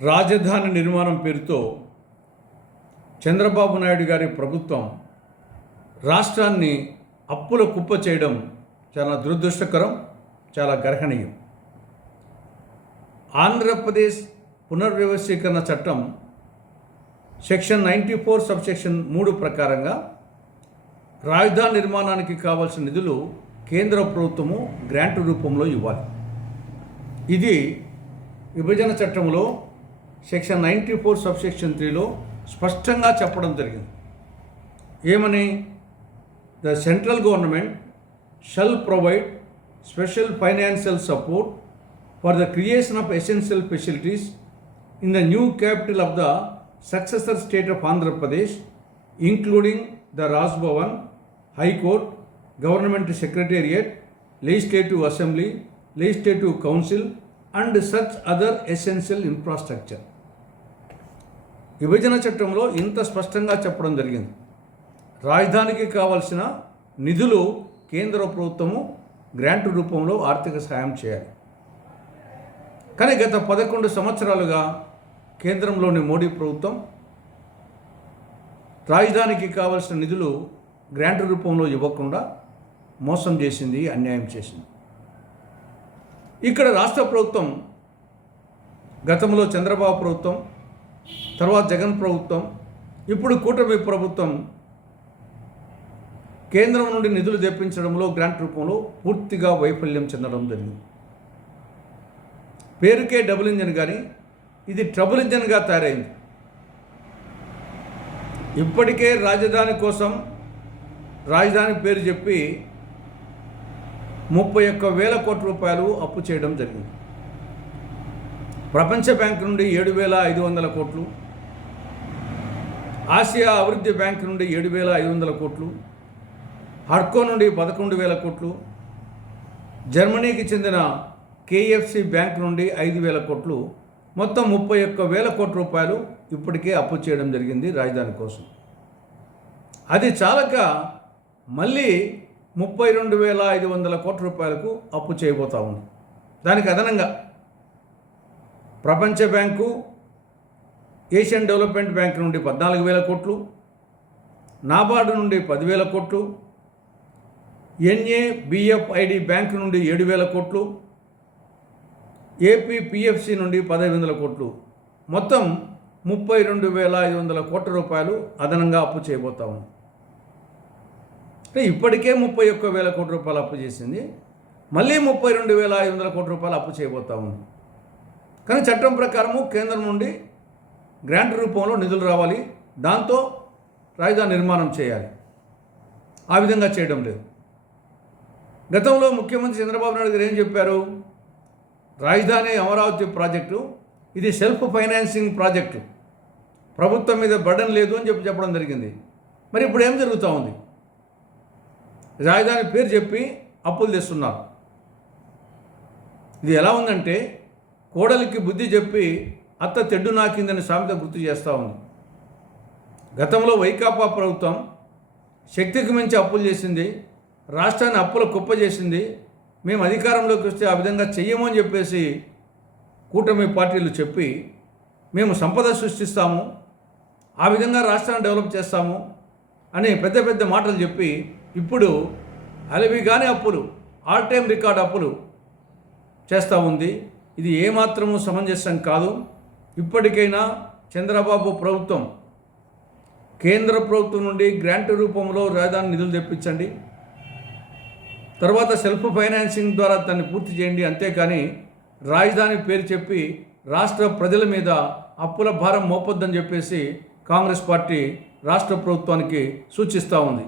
రాజధాని నిర్మాణం పేరుతో చంద్రబాబు నాయుడు గారి ప్రభుత్వం రాష్ట్రాన్ని అప్పుల కుప్ప చేయడం చాలా దురదృష్టకరం చాలా గర్హనీయం. ఆంధ్రప్రదేశ్ పునర్వ్యవస్థీకరణ చట్టం section ninety four sub section మూడు ప్రకారంగా రాజధాని నిర్మాణానికి కావాల్సిన నిధులు కేంద్ర ప్రభుత్వము గ్రాంట్ రూపంలో ఇవ్వాలి. ఇది విభజన చట్టంలో section ninety four sub section త్రీలో స్పష్టంగా చెప్పడం జరిగింది. ఏమని? The central government shall provide special financial support for the creation of essential facilities in the new capital of the successor state of Andhra Pradesh including the Raj Bhavan high court government secretariat legislative assembly legislative council and such other essential infrastructure విభజన చట్టంలో ఇంత స్పష్టంగా చెప్పడం జరిగింది. రాజధానికి కావలసిన నిధులు కేంద్ర ప్రభుత్వము గ్రాంట్ రూపంలో ఆర్థిక సహాయం చేయాలి. కానీ గత పదకొండు సంవత్సరాలుగా కేంద్రంలోని మోడీ ప్రభుత్వం రాజధానికి కావలసిన నిధులు గ్రాంట్ రూపంలో ఇవ్వకుండా మోసం చేసింది అన్యాయం చేసింది. ఇక్కడ రాష్ట్ర ప్రభుత్వం గతంలో చంద్రబాబు ప్రభుత్వం తర్వాత జగన్ ప్రభుత్వం ఇప్పుడు కూటమి ప్రభుత్వం కేంద్రం నుండి నిధులు తెప్పించడంలో గ్రాంట్ రూపంలో పూర్తిగా వైఫల్యం చెందడం జరిగింది. పేరుకే డబుల్ ఇంజన్ కానీ ఇది ట్రబుల్ ఇంజన్గా తయారైంది. ఇప్పటికే రాజధాని కోసం రాజధాని పేరు చెప్పి ముప్పై ఒక్క వేల కోట్ల రూపాయలు అప్పు చేయడం జరిగింది. ప్రపంచ బ్యాంక్ నుండి ఏడు వేల ఐదు వందల కోట్లు ఆసియా అభివృద్ధి బ్యాంక్ నుండి ఏడు వేల ఐదు వందల కోట్లు హడ్కో నుండి పదకొండు వేల కోట్లు జర్మనీకి చెందిన కేఎఫ్సి బ్యాంక్ నుండి ఐదు వేల కోట్లు మొత్తం ముప్పై ఒక్క వేల కోట్ల రూపాయలు ఇప్పటికే అప్పు చేయడం జరిగింది రాజధాని కోసం. అది చాలక మళ్ళీ ముప్పై రెండు వేల ఐదు వందల కోట్ల రూపాయలకు అప్పు చేయబోతా ఉంది. దానికి అదనంగా ప్రపంచ బ్యాంకు ఏషియన్ డెవలప్మెంట్ బ్యాంక్ నుండి పద్నాలుగు వేల కోట్లు నాబార్డు నుండి పదివేల కోట్లు ఎన్ఏబిఎఫ్ఐడి బ్యాంక్ నుండి ఏడు వేల కోట్లు ఏపీపిఎఫ్సి నుండి పదహైదు వందల కోట్లు. మొత్తం ముప్పై రెండు వేల ఐదు వందల కోట్ల రూపాయలు అదనంగా అప్పు చేయబోతా ఉంది. అంటే ఇప్పటికే ముప్పై ఒక్క వేల కోటి రూపాయలు అప్పు చేసింది. మళ్ళీ ముప్పై రెండు వేల ఐదు వందల కోటి రూపాయలు అప్పు చేయబోతా ఉంది. కానీ చట్టం ప్రకారము కేంద్రం నుండి గ్రాంట్ రూపంలో నిధులు రావాలి. దాంతో రాజధాని నిర్మాణం చేయాలి. ఆ విధంగా చేయడం లేదు. గతంలో ముఖ్యమంత్రి చంద్రబాబు నాయుడు గారు ఏం చెప్పారు? రాజధాని అమరావతి ప్రాజెక్టు ఇది సెల్ఫ్ ఫైనాన్సింగ్ ప్రాజెక్టు. ప్రభుత్వం మీద బర్డన్ లేదు అని చెప్పి చెప్పడం జరిగింది. మరి ఇప్పుడు ఏం జరుగుతూ ఉంది? రాజధాని పేరు చెప్పి అప్పులు తెస్తున్నారు. ఇది ఎలా ఉందంటే కోడలికి బుద్ధి చెప్పి అత్త తెడ్డు నాకిందని సామెత గుర్తు చేస్తూ ఉంది. గతంలో వైకాపా ప్రభుత్వం శక్తికి మించి అప్పులు చేసింది రాష్ట్రాన్ని అప్పుల కుప్ప చేసింది మేము అధికారంలోకి వస్తే ఆ విధంగా చెయ్యము అని చెప్పేసి కూటమి పార్టీలు చెప్పి మేము సంపద సృష్టిస్తాము ఆ విధంగా రాష్ట్రాన్ని డెవలప్ చేస్తాము అని పెద్ద పెద్ద మాటలు చెప్పి ఇప్పుడు అలవి కాని అప్పులు ఆల్ టైమ్ రికార్డ్ అప్పులు చేస్తూ ఉంది. ఇది ఏమాత్రము సమంజసం కాదు. ఇప్పటికైనా చంద్రబాబు ప్రభుత్వం కేంద్ర ప్రభుత్వం నుండి గ్రాంట్ రూపంలో రాజధాని నిధులు తెప్పించండి. తర్వాత సెల్ఫ్ ఫైనాన్సింగ్ ద్వారా దాన్ని పూర్తి చేయండి. అంతేకాని రాజధాని పేరు చెప్పి రాష్ట్ర ప్రజల మీద అప్పుల భారం మోపొద్దని చెప్పేసి కాంగ్రెస్ పార్టీ రాష్ట్ర ప్రభుత్వానికి సూచిస్తూ ఉంది.